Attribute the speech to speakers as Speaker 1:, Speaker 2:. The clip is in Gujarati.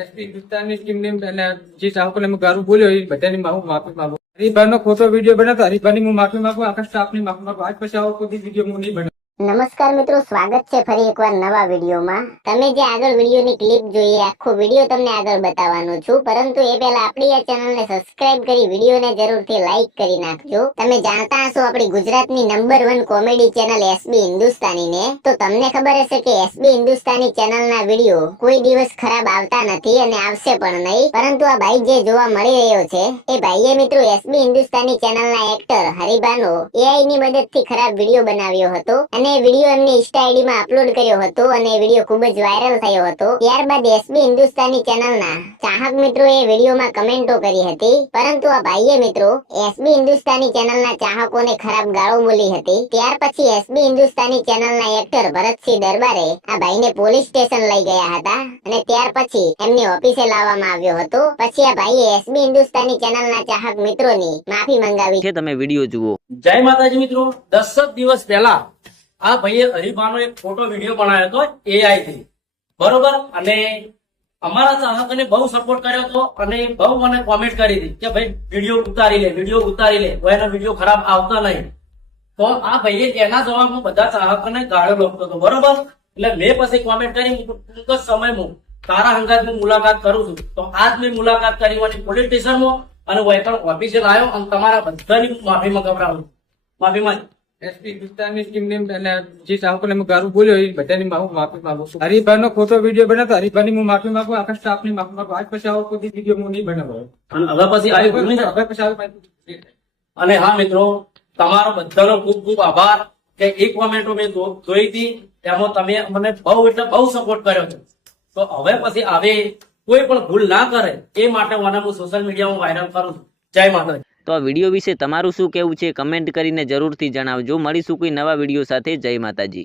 Speaker 1: એસપી હિન્દુસ્તાનની ટીમને અને ગારું બોલ્યો એ બધાની હું માફી માંગુ. હરિભાઈનો ખોટો વીડિયો બનાવતો હરિભાઈ હું માફી માંગુ, આખા સ્ટાફની માફી માંગુ. આજ પછી આવો કોઈ વીડિયો હું નહીં બનાવું.
Speaker 2: નમસ્કાર મિત્રો, સ્વાગત છે ફરી એકવાર નવા વિડીયોમાં. તમે જે આગળ વિડીયોની ક્લિપ જોઈએ આખો વીડિયો તમને આગળ બતાવવાનો છું. પરંતુ એ પહેલા આપણી આ ચેનલને સબસ્ક્રાઇબ કરી, વિડીયોને જરૂરથી લાઈક કરી નાખજો. તમે જાણતા હશો આપણી ગુજરાતની number one comedy channel SB હિન્દુસ્તાનીને. તો તમને ખબર હશે કે એસબી હિન્દુસ્તાની ચેનલના વીડિયો કોઈ દિવસ ખરાબ આવતા નથી અને આવશે પણ નહીં. પરંતુ આ ભાઈ જે જોવા મળી રહ્યો છે, એ ભાઈએ મિત્રો એસબી હિન્દુસ્તાની ચેનલના એક્ટર હરિભાનો એઆઈ ની મદદથી ખરાબ વીડિયો બનાવ્યો હતો. અને એ વીડિયો એમની ઇન્સ્ટા આઈડીમાં અપલોડ કર્યો હતો અને વીડિયો ખૂબ જ વાયરલ થયો હતો. ત્યારબાદ એસબી હિન્દુસ્તાની ચેનલના ચાહક મિત્રો એ વિડીયોમાં કમેન્ટો કરી હતી. પરંતુ આ ભાઈએ મિત્રો એસબી હિન્દુસ્તાની ચેનલના ચાહકોને ખરાબ ગાળો બોલી હતી. ત્યાર પછી એસબી હિન્દુસ્તાની ચેનલના એક્ટર ભરતસિંહ દરબારે આ ભાઈને પોલીસ સ્ટેશન લઈ ગયા હતા અને ત્યાર પછી એમની ઓફિસે લાવવામાં આવ્યો હતો. પછી આ ભાઈએ એસબી હિન્દુસ્તાની ચેનલના ચાહક મિત્રોની માફી મંગાવી.
Speaker 3: છે તમે વીડિયો જુઓ.
Speaker 4: જય માતાજી મિત્રો. દસ દિવસ પહેલા આ ભાઈએ હરિભાનો એક ફોટો વીડિયો બનાવ્યો હતો એઆઈ થી. બરોબર? અને અમારા ચાહકોને બહુ સપોર્ટ કર્યો હતો અને બહુ મને કોમેન્ટ કરી હતી કે ભાઈ વીડિયો ઉતારી લે વીડિયો ઉતારી લે એનો વીડિયો ખરાબ આવતા નહીં. તો આ ભાઈએ એના જવાબમાં બધા ચાહકોને ગાળો લખતો હતો, બરોબર? એટલે મેં પછી કોમેન્ટ કરી ટૂંક જ સમયમાં તારા હંગાત મુલાકાત કરું છું. તો આજ મેં મુલાકાત કરી અને પોલીસ સ્ટેશનમાં અને વહીકણ ઓફિસે લાવ્યો અને તમારા બધાની માફી મંગાવડાવું માફી માંગ.
Speaker 1: એસપી હિન્દુસ્તાનની ટીમને અને જે ચાહકોને મેં ગારું બોલ્યો એ બધાની હું માફી માંગુ છું. હરિભાઈનો ખોટો વીડિયો બનાવતો હરિભાઈની હું માફી માંગુ આખા સ્ટાફની માફી માંગુ. આજ પછી આવો કોઈ વીડિયો હું નહીં બનાવું
Speaker 4: અને હવે પછી આવી ભૂલ નહીં થાય.
Speaker 1: હવે પછી આવે
Speaker 4: અને હા મિત્રો તમારો બધાનો ખૂબ ખૂબ આભાર કે એક મોમેન્ટો મેં જોઈ હતી એમાં તમે મને બહુ એટલે બહુ સપોર્ટ કર્યો છે. તો હવે પછી આવે કોઈ પણ ભૂલ ના કરે એ માટે મને હું સોશિયલ મીડિયામાં વાયરલ કરું છું. જય માતાજી.
Speaker 3: તો આ વીડિયો વિશે તમારું શું કહેવું છે? કમેન્ટ કરીને જરૂરથી જણાવજો. મળીશું કોઈ નવા વીડિયો સાથે. જય માતાજી.